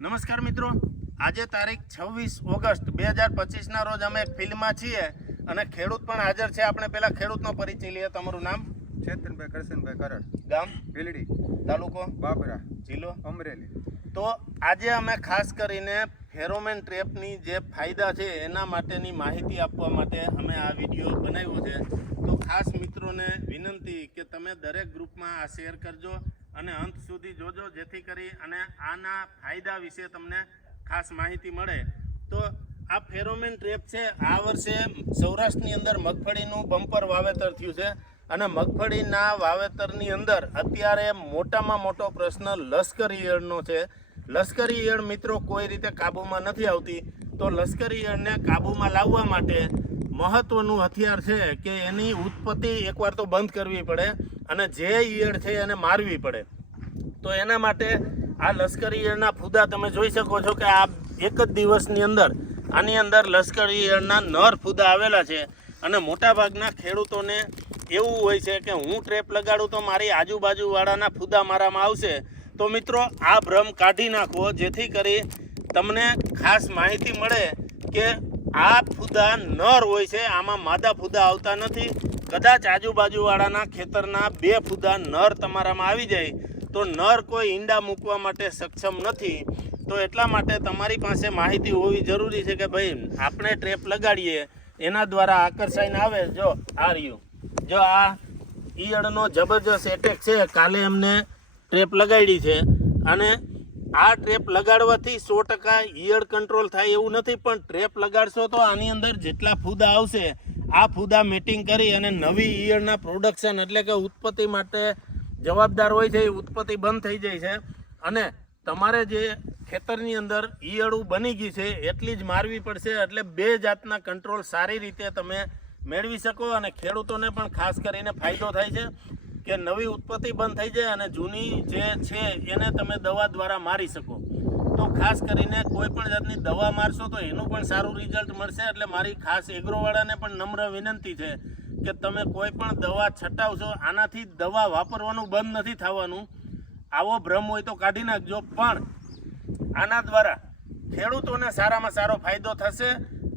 નમસ્કાર મિત્રો. આજે તારીખ છવ્વીસ ઓગસ્ટ બે હજાર પચીસના રોજ અમે ફિલ્ડમાં છીએ અને ખેડૂત પણ હાજર છે. આપણે પહેલાં ખેડૂતનો પરિચય લઈએ. તમારું નામ? ચેતનભાઈ કરશનભાઈ કરડ ગામ? ભીલડી તાલુકો? બાબરા. જિલ્લો? અમરેલી. તો આજે અમે ખાસ કરીને ફેરોમેન ટ્રેપની જે ફાયદા છે એના માટેની માહિતી આપવા માટે અમે આ વીડિયો બનાવ્યો છે. તો ખાસ મિત્રોને વિનંતી કે તમે દરેક ગ્રુપમાં આ શેર કરજો. અને અંત સુધી જોજો, જેથી કરી અને આના ફાયદા વિશે તમને ખાસ માહિતી મળે. તો આ ફેરોમેન ટ્રેપ છે, આ વર્ષે સૌરાષ્ટ્રની અંદર મગફળીનું બમ્પર વાવેતર થયું છે. અને મગફળીના વાવેતરની અંદર અત્યારે મોટામાં મોટો પ્રશ્ન લશ્કરી ઈયળનો છે. લશ્કરી ઈયળ મિત્રો કોઈ રીતે કાબૂમાં નથી આવતી. તો લશ્કરી ઈયળને કાબૂમાં લાવવા માટે મહત્વનું હથિયાર છે કે એની ઉત્પત્તિ એકવાર તો બંધ કરવી પડે. અને જે ઈયળ છે એને મારવી પડે. તો એના માટે આ લશ્કરી ઈયળના ફૂદા તમે જોઈ શકો છો કે આ એક જ દિવસની અંદર આની અંદર લશ્કરી ઈયળના નર ફૂદા આવેલા છે અને મોટાભાગના ખેડૂતોને એવું હોય છે કે હું ટ્રેપ લગાડું તો મારી આજુબાજુવાળાના ફૂદા મારામાં આવશે. તો મિત્રો, આ ભ્રમ કાઢી નાખવો જેથી કરી તમને ખાસ માહિતી મળે કે આ ફૂદા નર હોય છે, આમાં માદા ફૂદા આવતા નથી. કદાચ આજુબાજુવાળાના ખેતરના બે ફૂદા નર તમારામાં આવી જાય, તો નર કોઈ ઈંડા મૂકવા માટે સક્ષમ નથી. તો એટલા માટે તમારી પાસે માહિતી હોવી જરૂરી છે કે ભાઈ, આપણે ટ્રેપ લગાડીએ, એના દ્વારા આકર્ષાઈને આવે. જો, આ રહ્યું. જો, આ ઈયળનો જબરજસ્ત એટેક છે. કાલે એમને ટ્રેપ લગાડી છે. અને આ ટ્રેપ લગાડવાથી સો ટકા ઈયળ કંટ્રોલ થાય એવું નથી, પણ ટ્રેપ લગાડશો તો આની અંદર જેટલા ફૂદા આવશે આ ફુદા મીટિંગ કરી અને નવી ઈયળના પ્રોડક્શન એટલે કે ઉત્પત્તિ માટે જવાબદાર હોય છે, એ ઉત્પત્તિ બંધ થઈ જાય છે. અને તમારે જે ખેતરની અંદર ઈયળું બની ગઈ છે, એટલી જ મારવી પડશે, એટલે બે જાતના કંટ્રોલ સારી રીતે તમે મેળવી શકો અને ખેડૂતોને પણ ખાસ કરીને ફાયદો થાય છે કે નવી ઉત્પત્તિ બંધ થઈ જાય અને જૂની જે છે, એને તમે દવા દ્વારા મારી શકો. તો ખાસ કરીને કોઈ પણ જાતની દવા મારશો તો એનું પણ સારું રિઝલ્ટ મળશે. એટલે મારી ખાસ એગ્રોવાળાને પણ નમ્ર વિનંતી છે કે તમે કોઈ પણ દવા છટાવશો, આનાથી દવા વાપરવાનું બંધ નથી થવાનું. આવો ભ્રમ હોય તો કાઢી નાખજો. પણ આના દ્વારા ખેડૂતોને સારામાં સારો ફાયદો થશે,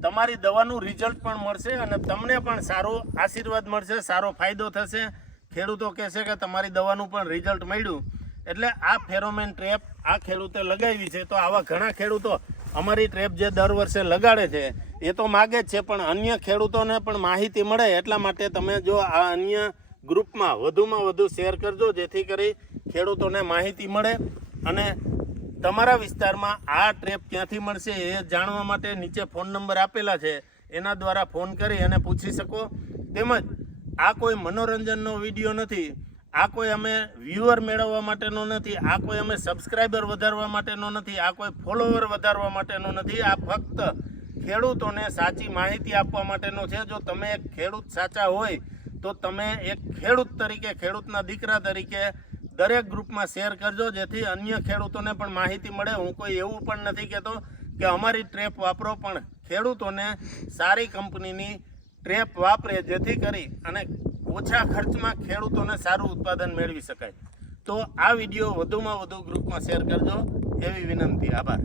તમારી દવાનું રિઝલ્ટ પણ મળશે અને તમને પણ સારો આશીર્વાદ મળશે, સારો ફાયદો થશે. ખેડૂતો કહેશે કે તમારી દવાનું પણ રિઝલ્ટ મળ્યું. એટલે આ ફેરોમેન ટ્રેપ આ ખેડૂતે લગાવી છે, તો આવા ઘણા ખેડૂતો અમારી ટ્રેપ જે દર વર્ષે લગાડે છે, એ તો માગે જ છે, પણ અન્ય ખેડૂતોને પણ માહિતી મળે એટલા માટે તમે જો આ અન્ય ગ્રુપમાં વધુમાં વધુ શેર કરજો, જેથી કરી ખેડૂતોને માહિતી મળે અને તમારા વિસ્તારમાં આ ટ્રેપ ક્યાંથી મળશે એ જાણવા માટે નીચે ફોન નંબર આપેલા છે, એના દ્વારા ફોન કરી અને પૂછી શકો. તેમજ આ કોઈ મનોરંજનનો વીડિયો નથી આ કોઈ અમે વ્યુઅર મેળવવા માટેનો નથી, આ કોઈ અમે સબસ્ક્રાઈબર વધારવા માટેનો નથી, આ કોઈ ફોલોવર વધારવા માટેનો નથી. આ ફક્ત ખેડૂતોને સાચી માહિતી આપવા માટેનો છે. જો તમે એક ખેડૂત સાચા હોય, તો તમે એક ખેડૂત તરીકે, ખેડૂતના દીકરા તરીકે દરેક ગ્રુપમાં શેર કરજો, જેથી અન્ય ખેડૂતોને પણ માહિતી મળે. હું કોઈ એવું પણ નથી કહેતો કે અમારી ટ્રેપ વાપરો, પણ ખેડૂતોને સારી કંપનીની ટ્રેપ વાપરે, જેથી કરી અને ઓછા ખર્ચમાં ખેડૂતોને સારું ઉત્પાદન મેળવી શકાય. તો આ વીડિયો વધુમાં વધુ ગ્રુપમાં શેર કરજો. એવી વિનંતી. આભાર.